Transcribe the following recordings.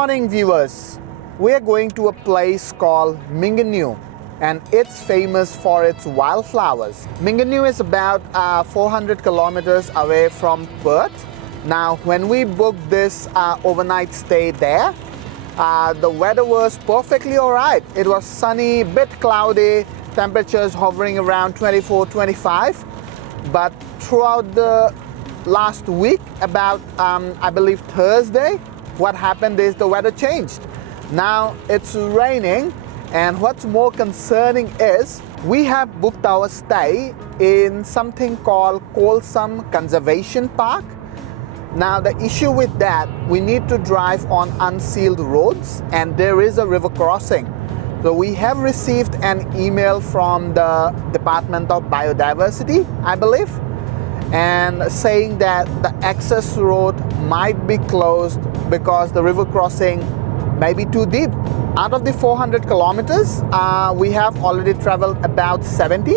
morning, viewers. We are going to a place called Mingenew, and it's famous for its wildflowers. Mingenew is about 400 kilometers away from Perth. Now, when we booked this overnight stay there, the weather was perfectly alright. It was sunny, bit cloudy, temperatures hovering around 24-25. But throughout the last week, about I believe Thursday, what happened is the weather changed. Now it's raining, and what's more concerning is we have booked our stay in something called Colsam Conservation Park. Now the issue with that, we need to drive on unsealed roads, and there is a river crossing. So we have received an email from the Department of Biodiversity, I believe, and saying that the access road might be closed because the river crossing may be too deep. Out of the 400 kilometers, we have already traveled about 70.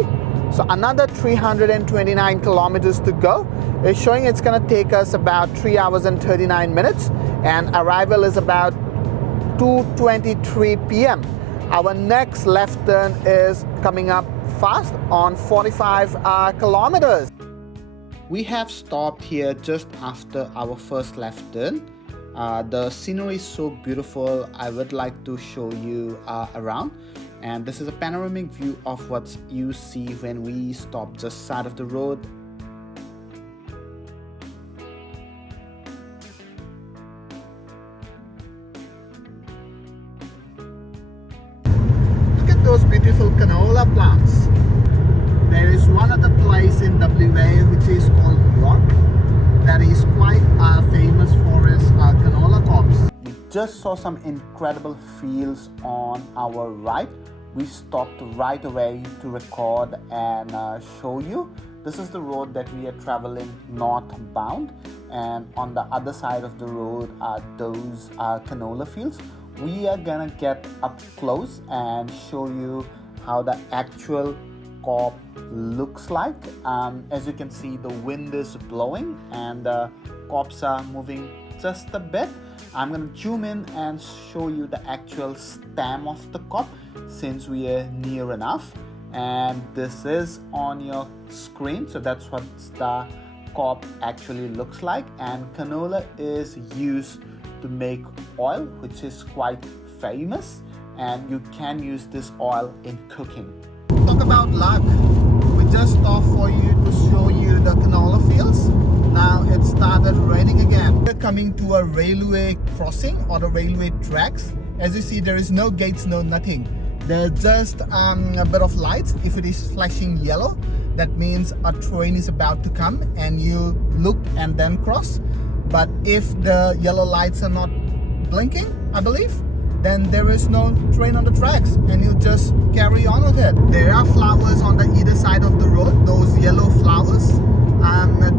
So another 329 kilometers to go. It's showing it's going to take us about 3 hours and 39 minutes, and arrival is about 2:23 p.m. Our next left turn is coming up fast on 45 kilometers. We have stopped here just after our first left turn. The scenery is so beautiful. I would like to show you around, and this is a panoramic view of what you see when we stop just side of the road. Look at those beautiful canola plants. There is one other place in WA which is called Rock that is quite famous for its canola crops. We just saw some incredible fields on our right. We stopped right away to record and show you. This is the road that we are traveling northbound, and on the other side of the road are those canola fields. We are gonna get up close and show you how the actual crop looks like. As you can see, the wind is blowing and the crops are moving just a bit. I'm going to zoom in and show you the actual stem of the crop since we are near enough, and this is on your screen. So that's what the crop actually looks like, and canola is used to make oil, which is quite famous, and you can use this oil in cooking. Talk about luck. We just stopped for you to show you the canola fields. Now it started raining again. We're coming to a railway crossing or the railway tracks. As you see, there is no gates, no nothing. There's just a bit of lights. If it is flashing yellow, that means a train is about to come and you look and then cross. But if the yellow lights are not blinking, I believe, then there is no train on the tracks and you just carry on with it. There are flowers on the either side of the road, those yellow flowers.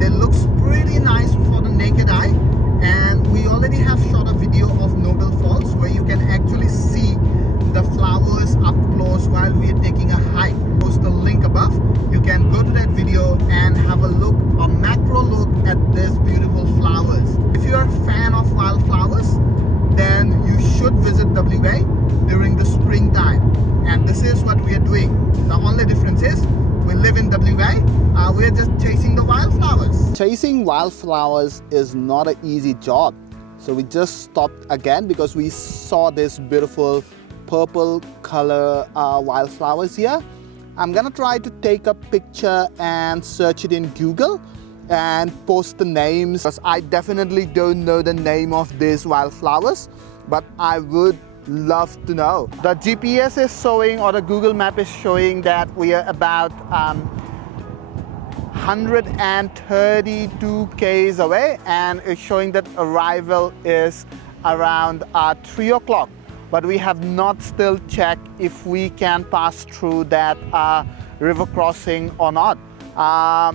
They look pretty nice for the naked eye, and we already have shot a video of Noble Falls where you can actually see the flowers up close while we are taking a hike. Post the link above. You can go to that video and have a look, a macro look at these beautiful flowers. If you are a fan of wildflowers, then you should visit WA during the springtime, and this is what we are doing. The only difference is we live in WA, we're just chasing the wildflowers. Chasing wildflowers is not an easy job, so we just stopped again because we saw this beautiful purple color wildflowers here. I'm gonna try to take a picture and search it in Google and post the names, because I definitely don't know the name of these wildflowers, but I would love to know. The GPS is showing, or the Google map is showing, that we are about 132 k's away, and it's showing that arrival is around 3 o'clock. But we have not still checked if we can pass through that river crossing or not. I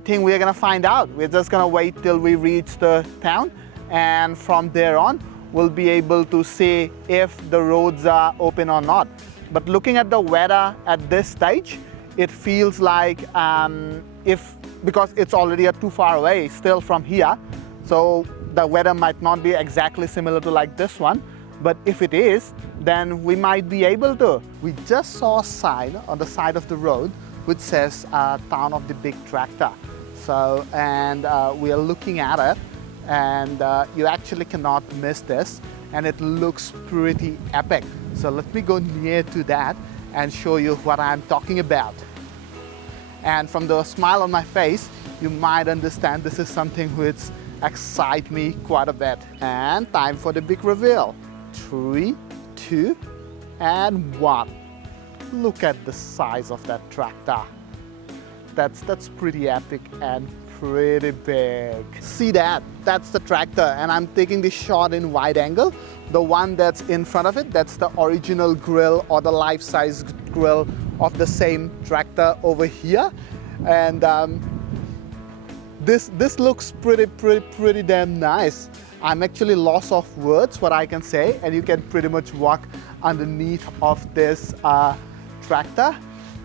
think we're gonna find out. We're just gonna wait till we reach the town, and from there on we'll be able to see if the roads are open or not. But looking at the weather at this stage, it feels like because it's already too far away still from here, so the weather might not be exactly similar to like this one, but if it is, then we might be able to. We just saw a sign on the side of the road which says Town of the Big Tractor. So, and we are looking at it, and you actually cannot miss this, and it looks pretty epic. So let me go near to that and show you what I'm talking about. And from the smile on my face, you might understand this is something which excites me quite a bit. And time for the big reveal. 3, 2, and 1. Look at the size of that tractor. That's pretty epic and pretty big. See that? That's the tractor, and I'm taking this shot in wide angle. The one that's in front of it, that's the original grill or the life-size grill of the same tractor over here. And this looks pretty damn nice. I'm actually lost of words what I can say, and you can pretty much walk underneath of this tractor.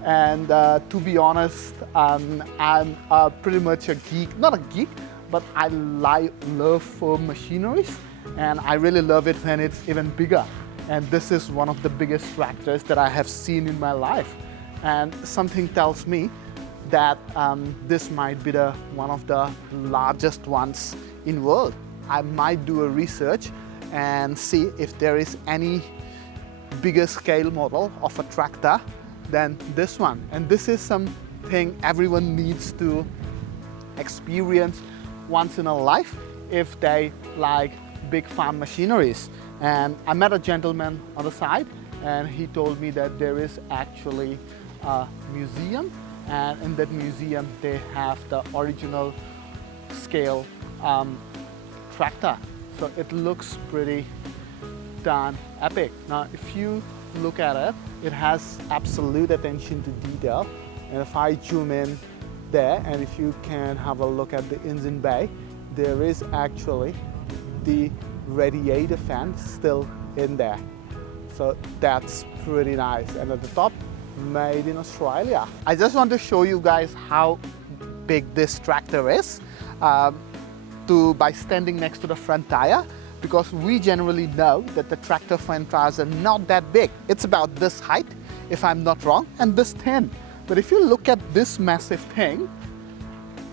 And to be honest, I'm pretty much a geek, not a geek, but I love farm machineries, and I really love it when it's even bigger. And this is one of the biggest tractors that I have seen in my life. And something tells me that this might be one of the largest ones in the world. I might do a research and see if there is any bigger scale model of a tractor than this one. And this is something everyone needs to experience once in a life if they like big farm machineries. And I met a gentleman on the side, and he told me that there is actually a museum, and in that museum they have the original scale tractor. So it looks pretty darn epic. Now if you look at it, it has absolute attention to detail. And if I zoom in there, and if you can have a look at the engine bay, there is actually the radiator fan still in there. So that's pretty nice. And at the top, made in Australia. I just want to show you guys how big this tractor is by standing next to the front tire, because we generally know that the tractor front tires are not that big. It's about this height, if I'm not wrong, and this thin. But if you look at this massive thing,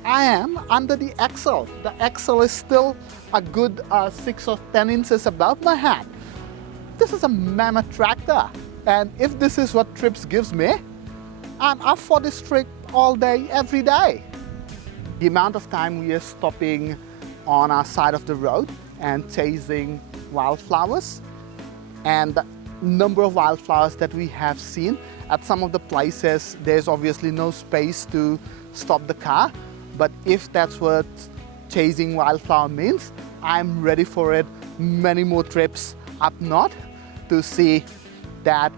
I am under the axle. The axle is still a good 6 or 10 inches above my head. This is a mammoth tractor. And if this is what trips gives me, I'm up for this trip all day, every day. The amount of time we are stopping on our side of the road and chasing wildflowers, and the number of wildflowers that we have seen. At some of the places, there's obviously no space to stop the car, but if that's what chasing wildflower means, I'm ready for it. Many more trips up north to see that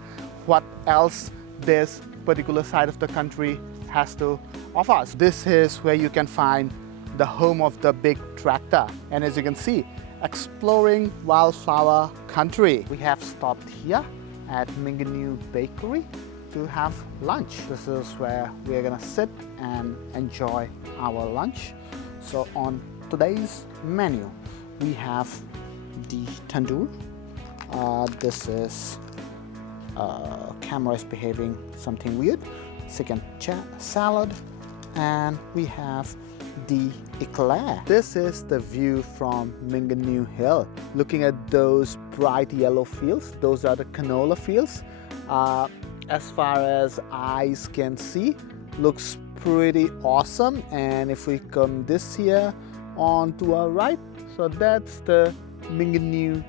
what else this particular side of the country has to offer us. This is where you can find the home of the big tractor, and as you can see, exploring wildflower country. We have stopped here at Mingenew Bakery to have lunch. This is where we are gonna sit and enjoy our lunch. So on today's menu, we have the tandoor. This is camera is behaving something weird. Chicken salad, and we have the eclair. This is the view from Mingenew Hill. Looking at those bright yellow fields, those are the canola fields. As far as eyes can see, looks pretty awesome. And if we come this here on to our right, so that's the Mingenew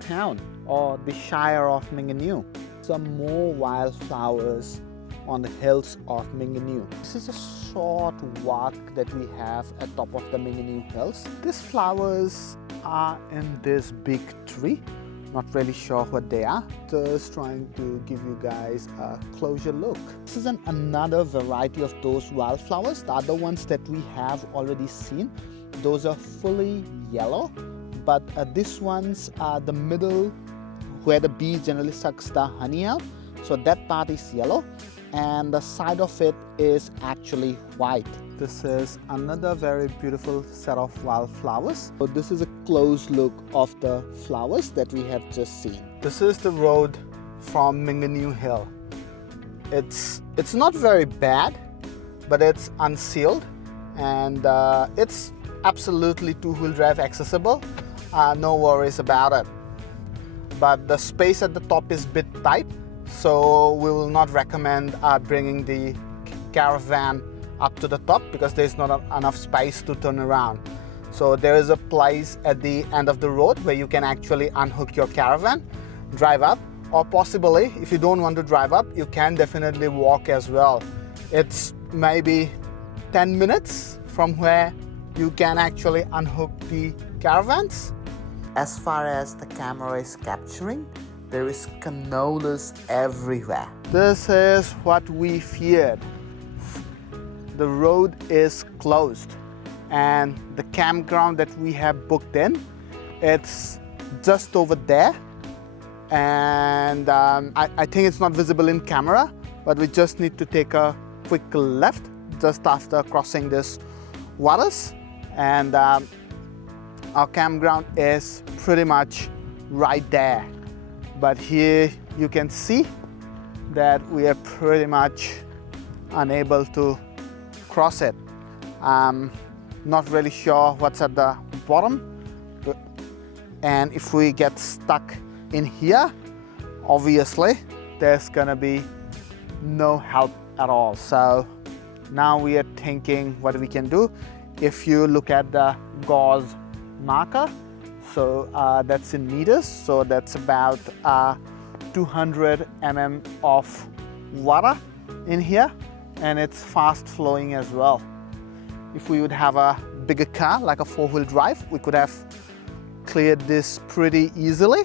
town, or the Shire of Mingenew. Some more wildflowers on the hills of Mingenew. This is a short walk that we have at top of the Mingenew hills. These flowers are in this big tree. Not really sure what they are. Just trying to give you guys a closer look. This is another variety of those wildflowers. The other ones that we have already seen, those are fully yellow, but these ones are the middle where the bee generally sucks the honey out. So that part is yellow. and the side of it is actually white. This is another very beautiful set of wildflowers. So this is a close look of the flowers that we have just seen. This is the road from Mingenew Hill. It's not very bad, but it's unsealed, and it's absolutely two-wheel drive accessible. No worries about it. But the space at the top is a bit tight, so we will not recommend bringing the caravan up to the top because there's not enough space to turn around. So there is a place at the end of the road where you can actually unhook your caravan, drive up, or possibly if you don't want to drive up, you can definitely walk as well. It's maybe 10 minutes from where you can actually unhook the caravans. As far as the camera is capturing, there is canolas everywhere. This is what we feared. The road is closed, and the campground that we have booked in, it's just over there, and I think it's not visible in camera, but we just need to take a quick left just after crossing this waters, and our campground is pretty much right there. But here you can see that we are pretty much unable to cross it. Not really sure what's at the bottom, and if we get stuck in here, obviously there's gonna be no help at all. So now we are thinking what we can do. If you look at the gauze marker, so that's in meters, so that's about 200 mm of water in here, and it's fast flowing as well. If we would have a bigger car like a four-wheel drive, we could have cleared this pretty easily,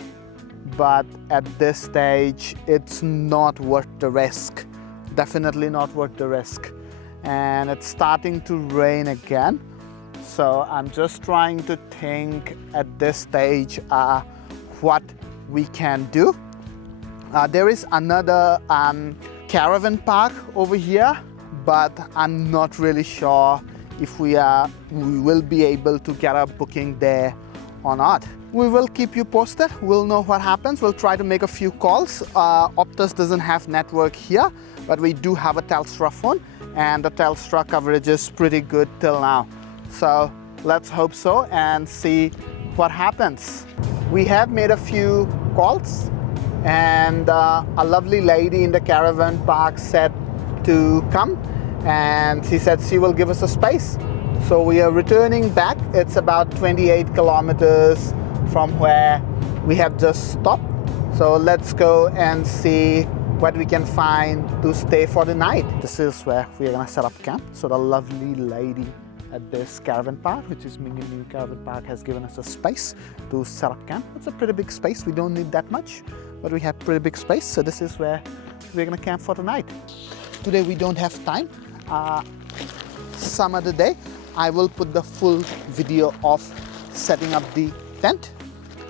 but at this stage it's not worth the risk. Definitely not worth the risk. And it's starting to rain again, so I'm just trying to think at this stage what we can do. There is another caravan park over here, but I'm not really sure if we will be able to get a booking there or not. We will keep you posted. We'll know what happens. We'll try to make a few calls. Optus doesn't have network here, but we do have a Telstra phone, and the Telstra coverage is pretty good till now. So let's hope so and see what happens. We have made a few calls, and a lovely lady in the caravan park said to come, and she said she will give us a space. So we are returning back. It's about 28 kilometers from where we have just stopped. So let's go and see what we can find to stay for the night. This is where we are gonna set up camp. So the lovely lady at this caravan park, which is Mingenew Caravan Park, has given us a space to set up camp. It's a pretty big space. We don't need that much, but we have pretty big space. So this is where we're gonna camp for the night. Today we don't have time. Some other day I will put the full video of setting up the tent.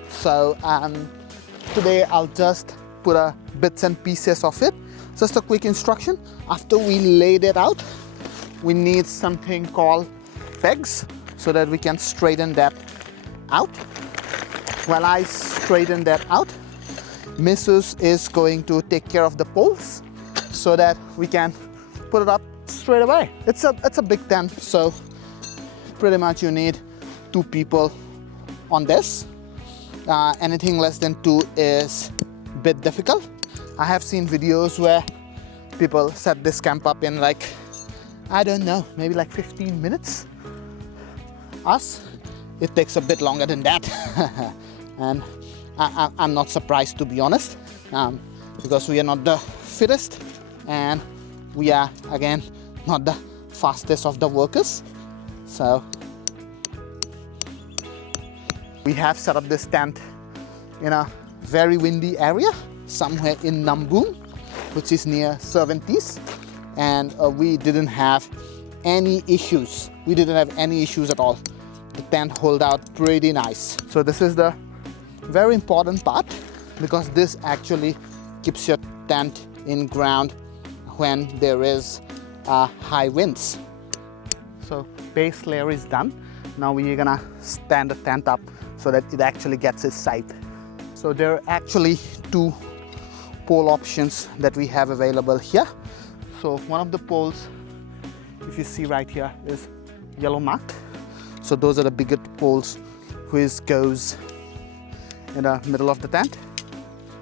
So today I'll just put bits and pieces of it. Just a quick instruction. After we laid it out, we need something called pegs so that we can straighten that out. While I straighten that out, Mrs. is going to take care of the poles so that we can put it up straight away. It's a big tent, so pretty much you need 2 people on this. Anything less than 2 is a bit difficult. I have seen videos where people set this camp up in like, I don't know, maybe like 15 minutes. Us, it takes a bit longer than that. And I'm not surprised, to be honest, because we are not the fittest, and we are, again, not the fastest of the workers. So we have set up this tent in a very windy area somewhere in Namboon, which is near Cervantes, and we didn't have any issues. We didn't have any issues at all. The tent hold out pretty nice. So this is the very important part, because this actually keeps your tent in ground when there is high winds. So base layer is done. Now we're gonna stand the tent up so that it actually gets its height. So there are actually two pole options that we have available here. So one of the poles, if you see right here, is yellow marked. So those are the bigger poles which goes in the middle of the tent.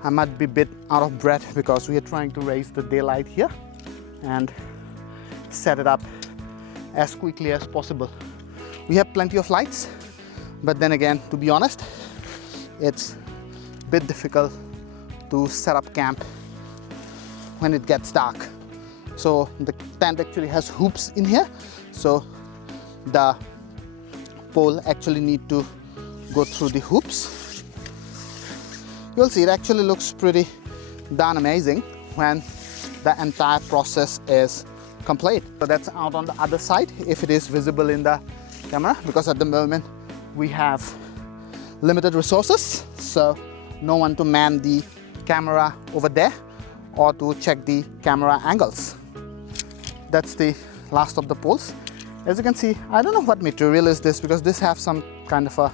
I might be a bit out of breath because we are trying to raise the daylight here and set it up as quickly as possible. We have plenty of lights, but then again, to be honest, it's a bit difficult to set up camp when it gets dark. So the tent actually has hoops in here, so the pole actually need to go through the hoops. You'll see it actually looks pretty darn amazing when the entire process is complete. So that's out on the other side, if it is visible in the camera, because at the moment we have limited resources, so no one to man the camera over there or to check the camera angles. That's the last of the poles. As you can see, I don't know what material is this, because this have some kind of a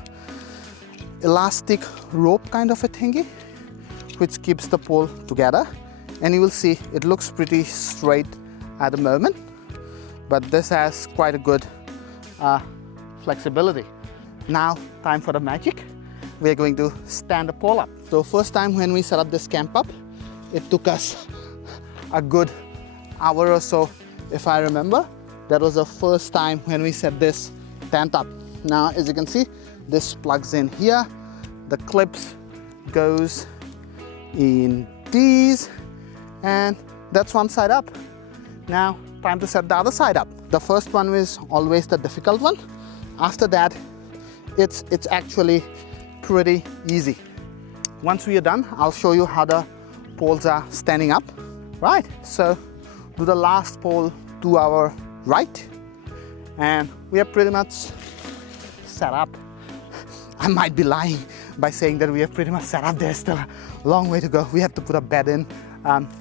elastic rope kind of a thingy which keeps the pole together, and you will see it looks pretty straight at the moment, but this has quite a good flexibility. Now time for the magic. We are going to stand the pole up. So first time when we set up this camp up, it took us a good hour or so, if I remember. That was the first time when we set this tent up. Now as you can see, this plugs in here, the clips goes in these, and that's one side up. Now time to set the other side up. The first one is always the difficult one. After that, it's actually pretty easy. Once we are done, I'll show you how the poles are standing up. Right, so do the last pole to our right, and we are pretty much set up. I might be lying by saying that we are pretty much set up. There's still a long way to go. We have to put a bed in,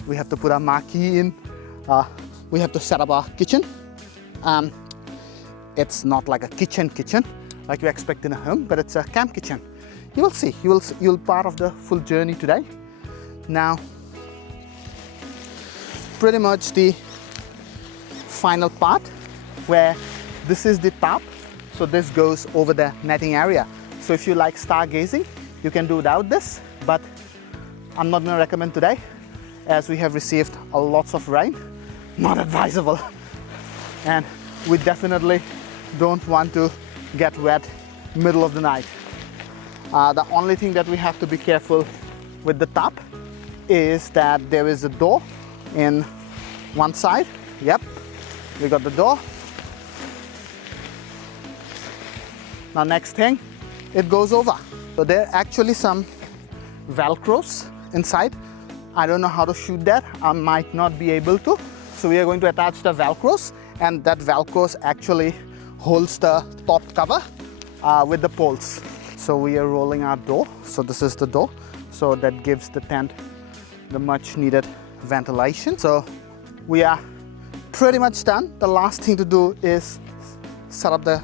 we have to put a marquee in, we have to set up our kitchen. It's not like a kitchen like you expect in a home, but it's a camp kitchen. You will see, you'll part of the full journey today. Now pretty much the final part, where this is the top, so this goes over the netting area. So if you like stargazing, you can do without this, but I'm not going to recommend today as we have received a lots of rain. Not advisable, and we definitely don't want to get wet middle of the night. The only thing that we have to be careful with the top is that there is a door in one side. Yep, we got the door. Now next thing, it goes over. So there are actually some velcros inside. I don't know how to shoot that. I might not be able to. So we are going to attach the velcros, and that velcros actually holds the top cover with the poles. So we are rolling our door. So this is the door. So that gives the tent the much needed ventilation. So we are pretty much done. The last thing to do is set up the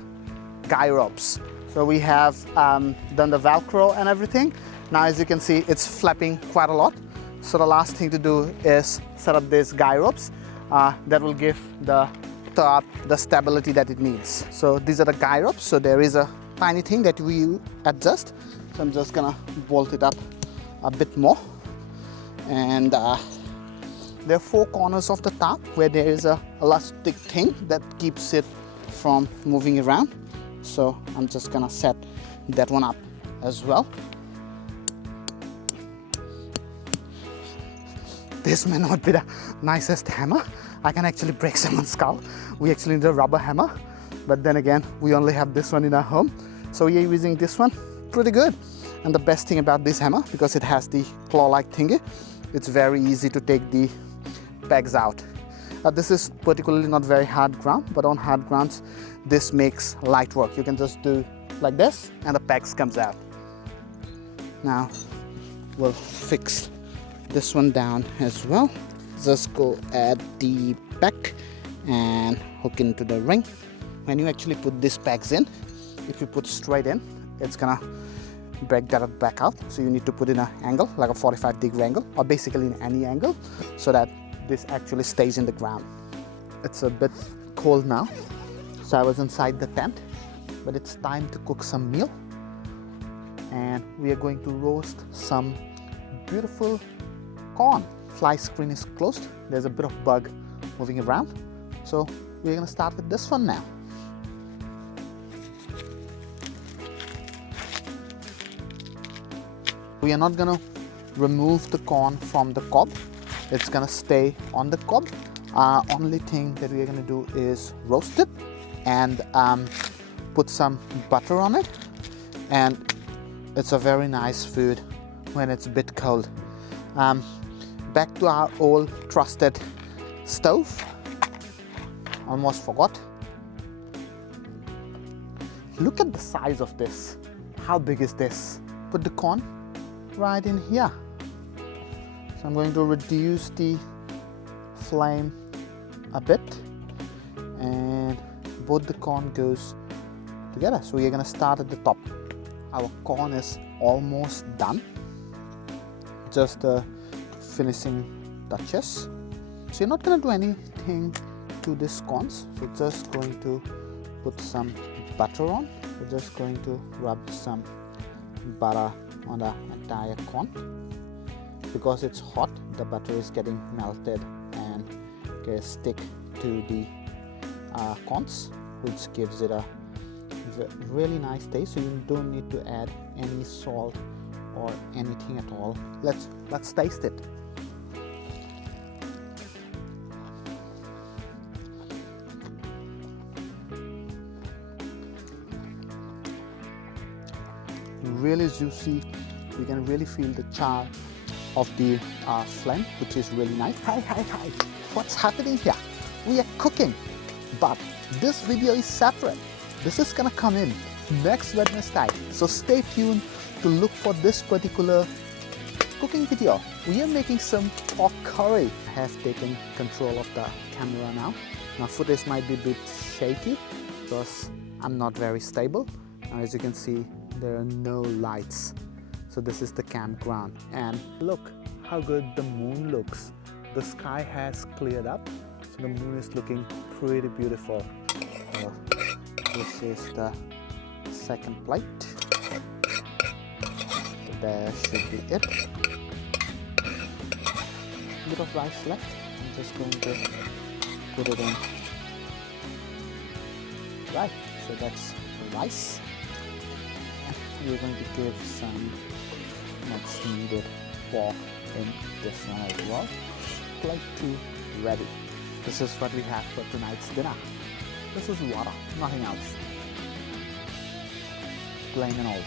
guy ropes. So we have done the velcro and everything. Now as you can see, it's flapping quite a lot. So the last thing to do is set up these guy ropes that will give the top the stability that it needs. So these are the guy ropes. So there is a tiny thing that we adjust. So I'm just gonna bolt it up a bit more. And there are four corners of the top where there is a elastic thing that keeps it from moving around. So I'm just gonna set that one up as well. This may not be the nicest hammer. I can actually break someone's skull. We actually need a rubber hammer, but then again, we only have this one in our home. So we are using this one, pretty good. And the best thing about this hammer, because it has the claw-like thingy, it's very easy to take the pegs out. This is particularly not very hard ground, but on hard grounds, this makes light work. You can just do like this, and the pegs comes out. Now, we'll fix this one down as well. just go at the back and hook into the ring. When you actually put these pegs in, if you put straight in, it's gonna break that back out. So you need to put in an angle, like a 45-degree angle, or basically in any angle, so that this actually stays in the ground. It's a bit cold now, so I was inside the tent, but it's time to cook some meal. And we are going to roast some beautiful corn. Fly screen is closed. There's a bit of bug moving around. So we're gonna start with this one now. We are not gonna remove the corn from the cob. It's gonna stay on the cob. Only thing that we are gonna do is roast it and put some butter on it. And it's a very nice food when it's a bit cold. Back to our old trusted stove. Almost forgot. Look at the size of this. How big is this? Put the corn right in here. So I'm going to reduce the flame a bit, and both the corn goes together. So we're gonna start at the top. Our corn is almost done. Just the finishing touches. So you're not gonna do anything to this corns. So just going to put some butter on. We're just going to rub some butter on the entire corn. Because it's hot, the butter is getting melted and can stick to the corns, which gives it a really nice taste. So you don't need to add any salt or anything at all. Let's taste it. Really juicy. You can really feel the char of the flame, which is really nice. Hi, what's happening here? We are cooking, but this video is separate. This is gonna come in next Wednesday, so stay tuned to look for this particular cooking video. We are making some pork curry. I have taken control of the camera now. Now footage might be a bit shaky because I'm not very stable. Now as you can see, there are no lights. So this is the campground, and look how good the moon looks. The sky has cleared up, so the moon is looking pretty beautiful. So this is the second plate. There should be it. A bit of rice left. I'm just going to put it in. Right, so that's the rice. And we're going to give some much needed pork in this one as well. Plate 2 ready. This is what we have for tonight's dinner. This is water, nothing else. Plain and old.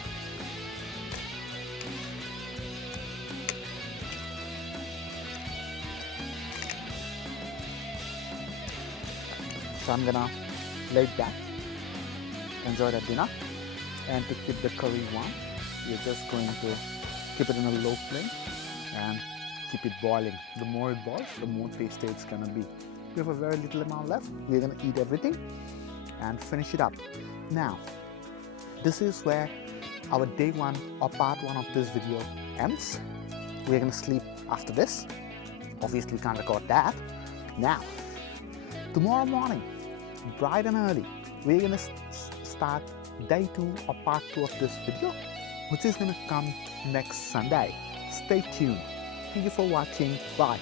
So I'm gonna lay back, enjoy the dinner, and to keep the curry warm, we're just going to keep it in a low flame and keep it boiling. The more it boils, the more tasty it's gonna be. We have a very little amount left. We're gonna eat everything and finish it up. Now, this is where our day 1 or part 1 of this video ends. We're gonna sleep after this. Obviously, we can't record that. Now, tomorrow morning, bright and early, we're gonna start day 2 or part 2 of this video, which is gonna come next Sunday. Stay tuned. Thank you for watching. Bye.